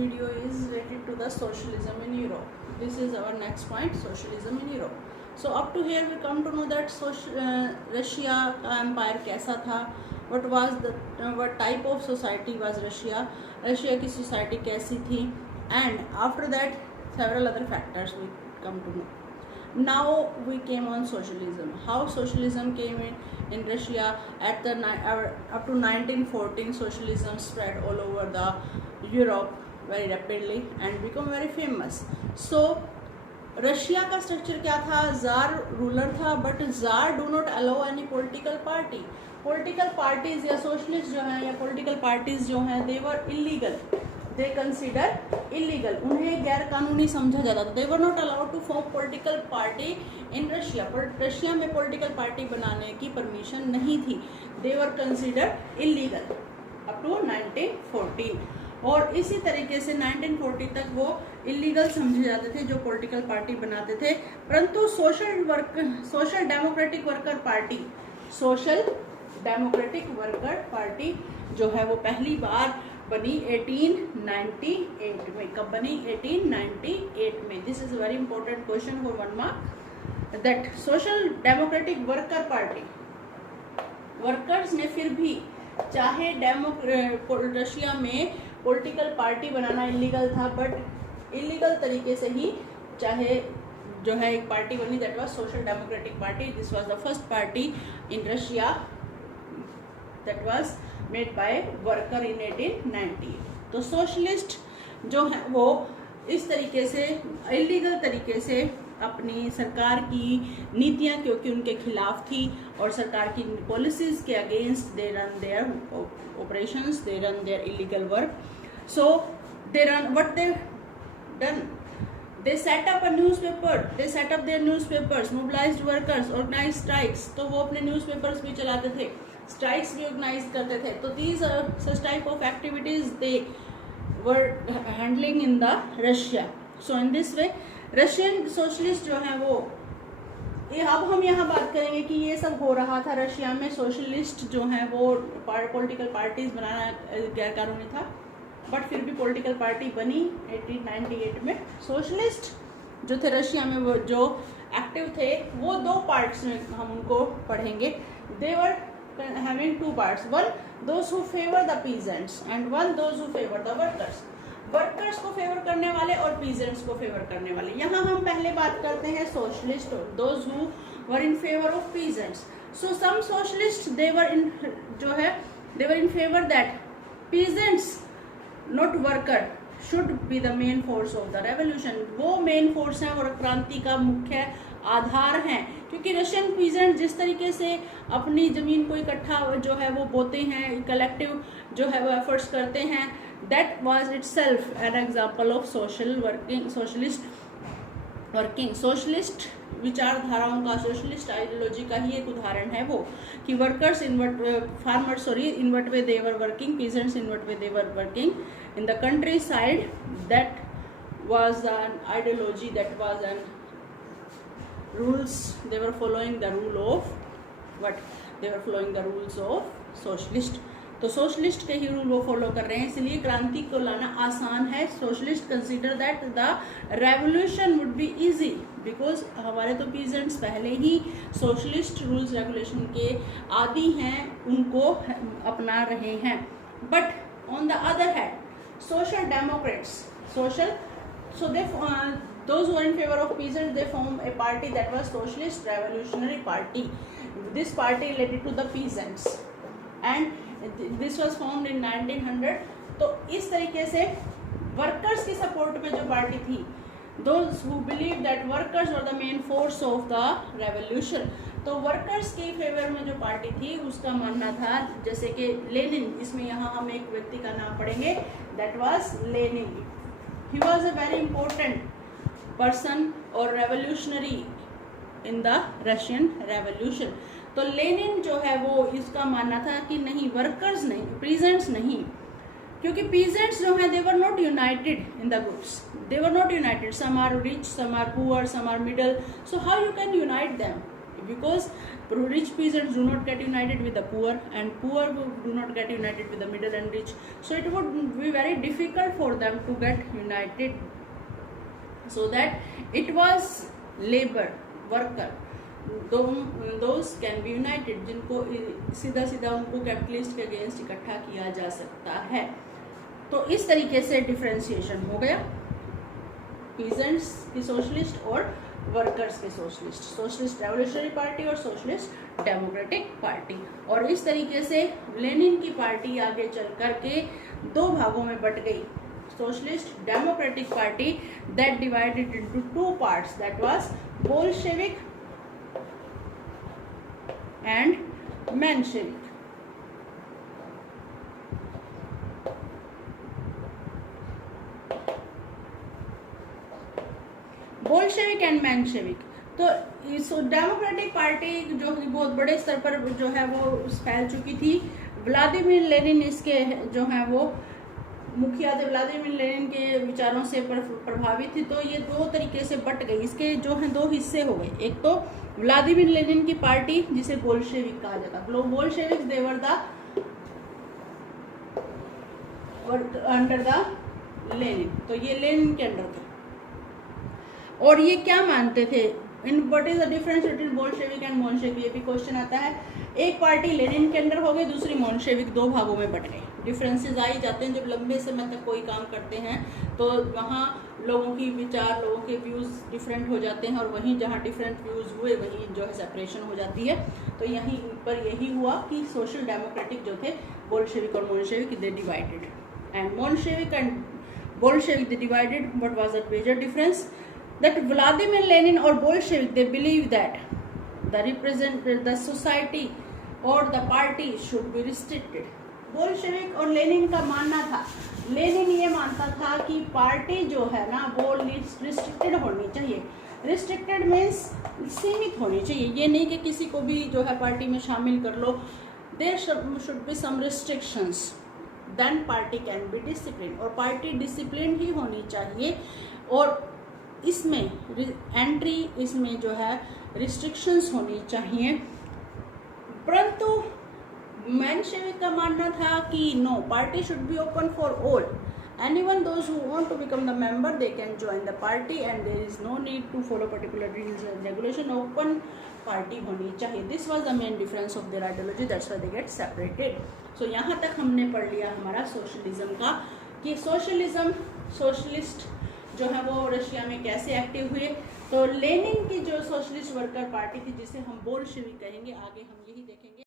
video is related to the socialism in Europe. This is our next point, socialism in Europe. So up to here we come to know that Russia का empire कैसा था, what type of society was Russia की society कैसी थी, and after that several other factors we come to know. Now we came on socialism. How socialism came in Russia at the up to 1914. Socialism spread all over the Europe very rapidly and become very famous. So Russia का structure क्या था? Tsar ruler था, but tsar do not allow any political party. Political parties या socialist जो हैं या political parties जो हैं they were illegal, they consider illegal, उन्हें गैर कानूनी समझा जाता था. They were not allowed to form political party in Russia. Russia में पॉलिटिकल पार्टी बनाने की परमिशन नहीं थी. They were consider illegal up to 1914. और इसी तरीके से 1940 तक वो इलीगल समझे जाते थे जो पॉलिटिकल पार्टी बनाते थे. परंतु सोशल डेमोक्रेटिक वर्कर पार्टी जो है वो पहली बार बनी 1898 में. कब बनी? 1898 में. This is very important question for 1 mark, that social democratic worker party, workers ने फिर भी चाहे रशिया में पॉलिटिकल पार्टी बनाना इलीगल था, बट इलीगल तरीके से ही चाहे जो है एक पार्टी बनी, that was social democratic party. This was the first party in Russia that was made by worker in 1890. तो सोशलिस्ट जो है वो इस तरीके से इलीगल तरीके से अपनी सरकार की नीतियां क्योंकि उनके खिलाफ थी और सरकार की पॉलिसीज के against they run their operations, they run their illegal work. So they run what they done, they set up a newspaper, they set up their newspapers, mobilized workers, organized strikes. तो वो अपने newspapers भी चलाते थे, strikes भी organize करते थे. तो these are such type of activities they were handling in the Russia. So in this way Russian socialist जो है वो अब हम यहाँ बात करेंगे कि ये सब हो रहा था रशिया में. सोशलिस्ट जो हैं वो पॉलिटिकल पार्टीज बनाना गैर कानूनी था, बट फिर भी पॉलिटिकल पार्टी बनी 1898 में. सोशलिस्ट जो थे रशिया में वो जो एक्टिव थे वो 2 पार्ट्स में हम उनको पढ़ेंगे. They were having 2 parts, one those who favour the peasants and one those who favour the workers. Workers को फेवर करने वाले और पीजेंट्स को फेवर करने वाले. यहाँ हम पहले बात करते हैं socialist, those who were in favour of peasants. So some socialist they were in favour that peasants not worker should be the main force of the revolution. वो मेन फोर्स है और क्रांति का मुख्य आधार हैं, क्योंकि रशियन पीजेंट जिस तरीके से अपनी जमीन को इकट्ठा जो है वो बोते हैं, कलेक्टिव जो है वो एफर्ट्स करते हैं, that was itself an example of socialist working. Socialist विचारधाराओं का, सोशलिस्ट आइडियोलॉजी का ही एक उदाहरण है वो कि workers in what way they were working, peasants in what way they were working in the countryside. That was an ideology, that was an rules. They were following the rules of socialist. तो socialist के ही rule वो follow कर रहे हैं, इसलिए क्रांति को लाना आसान है. Socialist consider that the revolution would be easy because हमारे तो पीजेंट्स पहले ही सोशलिस्ट रूल्स रेगुलेशन के आदी हैं, उनको अपना रहे हैं. But on the other hand social Democrats, so they those who are in favor of peasants, they form a party that was socialist revolutionary party. This party related to the peasants and this was formed in 1900. तो इस तरीके से workers की support में जो party थी, those who believe that workers were the main force of the revolution. तो workers के फेवर में जो पार्टी थी उसका मानना था, जैसे कि लेनिन, इसमें यहाँ हम एक व्यक्ति का नाम पढ़ेंगे, that was Lenin. He was a very important person और revolutionary in the Russian revolution. तो लेनिन जो है वो इसका मानना था कि नहीं, वर्कर्स नहीं, पीजेंट्स नहीं, क्योंकि पीजेंट्स जो हैं they were not united in the groups, they were not united. Some are rich, some are poor, some are middle. So how you can unite them because rich peasants do not get united with the poor, and poor do not get united with the middle and rich. So it would be very difficult for them to get united. So that it was labor worker, those can be united, जिनको सीधा सीधा उनको capitalist के against इकट्ठा किया जा सकता है. तो इस तरीके से डिफरेंशिएशन हो गया पीजेंट्स की सोशलिस्ट और वर्कर्स के सोशलिस्ट, सोशलिस्ट रेवोल्यूशनरी पार्टी और सोशलिस्ट डेमोक्रेटिक पार्टी. और इस तरीके से लेनिन की पार्टी आगे चल करके दो भागों में बट गई. Socialist democratic party that divided into two parts, that was Bolshevik and Menshevik. Bolshevik and Menshevik. तो डेमोक्रेटिक पार्टी जो बहुत बड़े स्तर पर जो है वो फैल चुकी थी. व्लादिमीर लेनिन इसके जो है वो मुखिया थे, व्लादिमीर लेनिन के विचारों से प्रभावित थी. तो ये दो तरीके से बट गई. इसके जो है दो हिस्से हो गए. एक तो व्लादिमीर लेनिन की पार्टी जिसे बोल्शेविक कहा जाता है. Bolshevik they were the under the Lenin. तो ये लेनिन के अंडर थे. और ये क्या मानते थे, in what is the difference between Bolshevik and Menshevik, ये भी क्वेश्चन आता है. एक पार्टी लेनिन के अंडर हो गई, दूसरी मोल्शेविक, दो भागों में बट गए. डिफरेंसेस आ ही जाते हैं जब लंबे समय तक कोई काम करते हैं, तो वहाँ लोगों की विचार, लोगों के व्यूज़ डिफरेंट हो जाते हैं. और वहीं जहाँ डिफरेंट व्यूज़ हुए वहीं जो है सेपरेशन हो जाती है. तो यहीं पर यही हुआ कि सोशल डेमोक्रेटिक जो थे बोल्शेविक और Menshevik they divided, and Menshevik and Bolshevik they divided. What was the major difference? That Vladimir Lenin or Bolshevik, they believe that the society or the party should be restricted. Bolshevik और Lenin का मानना था, Lenin ये मानता था कि party जो है ना वो रिस्ट्रिक्टेड होनी चाहिए. रिस्ट्रिक्टेड मीन्स सीमित होनी चाहिए. ये नहीं कि किसी को भी जो है पार्टी में शामिल कर लो. There should be some restrictions, then party can be discipline. और पार्टी डिसिप्लिन ही होनी चाहिए. और इसमें एंट्री, इसमें जो है रिस्ट्रिक्शंस होनी चाहिए. परंतु मेंशेविक का मानना था कि no, party should be open for all. Anyone those who want to become the member they can join the party and there is no need to follow particular rules and regulation. Open party होनी चाहिए. This was the main difference of their ideology, that's why they get separated. So यहाँ तक हमने पढ़ लिया हमारा socialism का, कि सोशलिज्म, सोशलिस्ट जो है वो रशिया में कैसे एक्टिव हुए. तो लेनिन की जो सोशलिस्ट वर्कर पार्टी थी जिसे हम बोल्शेविक कहेंगे, आगे हम यही देखेंगे.